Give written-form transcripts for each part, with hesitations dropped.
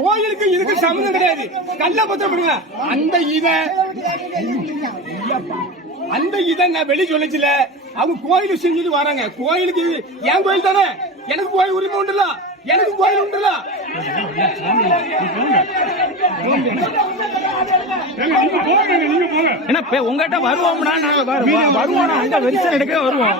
கோயிலுக்கு இதுக்கு சம்மந்தம் கிடையாது. கல்ல பத்திரப்படுங்க. அந்த இதை நான் வெளியே சொல்லிச்சுல. அவங்க கோயில் செஞ்சுட்டு வராங்க. கோயிலுக்கு என் கோயில் தானே, எனக்கு கோயில் உரிமை உண்டுல, எனக்கு கோயில் உண்டுல. உங்ககிட்ட வருவோம்னா நாங்க வருவோம். அந்த வெரிசல் எடுக்க வருவோம்.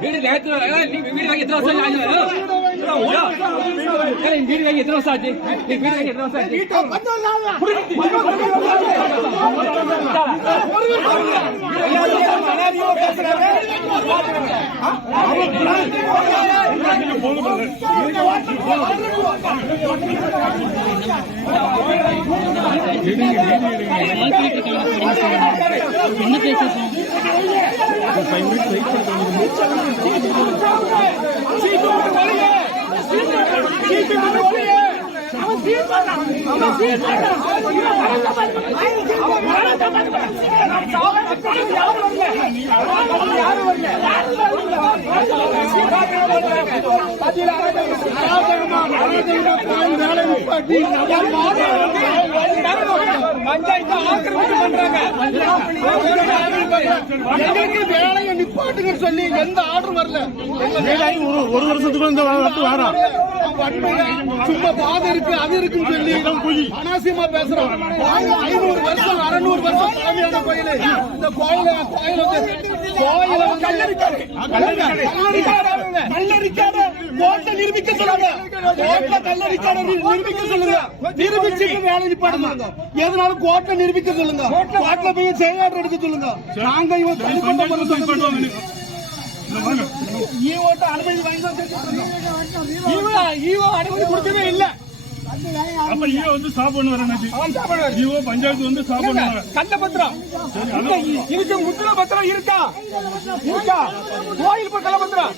வீடு வாங்கி எத்தனை வருஷம் ஆச்சு? வீடு வாங்கி எத்தனை வருஷம் ஆச்சு? வீடு வாங்கி எத்தனை வருஷம் ஆச்சு? என்ன பேசுறோம்? வேலையை நிப்பாட்டுங்க சொல்லி எந்த ஆர்டர் வரல. ஒரு வருஷத்துக்கு வாரம் சும்மா பாதை இருக்கு அது இருக்குன்னு சொல்லி அனாவசியமா பேசுறோம். 500 வருஷம் 600 வருஷம் பழமையான கோயில். இந்த கோயில கல்லறிக்காரு கோட்டை நிரூபிக்க சொல்லுங்க. கோட்டை கல்லறிக்கார நிரூபிக்க சொல்லுங்க. நிரூபிச்சு வேலை நிப்பாடுங்க. எதனாலும் கோட்டை நிரூபிக்க சொல்லுங்க. கோட்டை போய் செயலாற்ற எடுக்க சொல்லுங்க. நாங்க இவன் அனுமதி அனுமதி கொடுக்கவே இல்லை. பஞ்சாயத்து கண்ட பத்திரம் இதுக்கு முத்திர பத்திரம் இருக்கா? கோயில் கள்ள பத்திரம்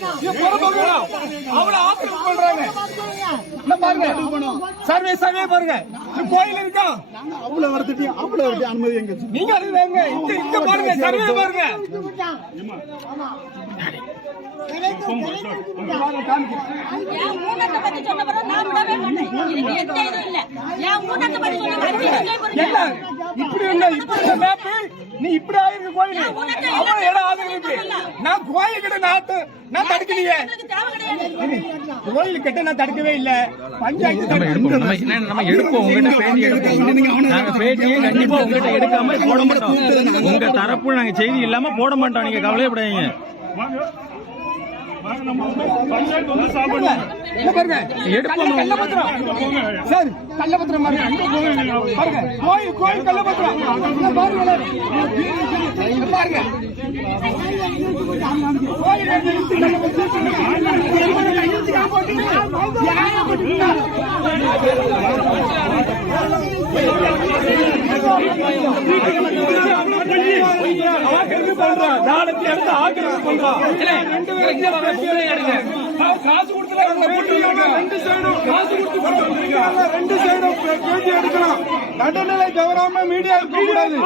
அவ்வளவு ஆக்கிரமிப்பு பண்றாங்க. பாருங்க சர்வே பாருங்க. கோயில் இருக்கா? அவ்வளவு வரத்துட்டு அவ்வளவு அனுமதி எங்க? நீங்க அது வேங்க. இங்க பாருங்க சர்வே பாருங்க. நீ இப்படி ஆயிருக்கு கோயில் இடம் ஆதரவு. நான் கோயில் கிட்ட நான் தடுக்கலையே. கோயில் கிட்ட நான் தடுக்கவே இல்ல. பஞ்சாயத்து நம்ம எடுப்போம். உங்ககிட்ட பேட்டி எடுப்போம். நாங்க பேட்டியே கண்டிப்பா உங்ககிட்ட எடுக்காம போட மாட்டோம். உங்க தரப்பு நாங்க செய்தி இல்லாம போட மாட்டோம். நீங்க கவலைப்படாதீங்க. எடுப்போம். சார் கள்ளபத்திரம் பாருங்க. கோயில் கள்ளபத்திரம் பாருங்க. காசு கொடுத்து எடுக்கலாம். நடுநிலை தவறாம மீடியா கூடாது.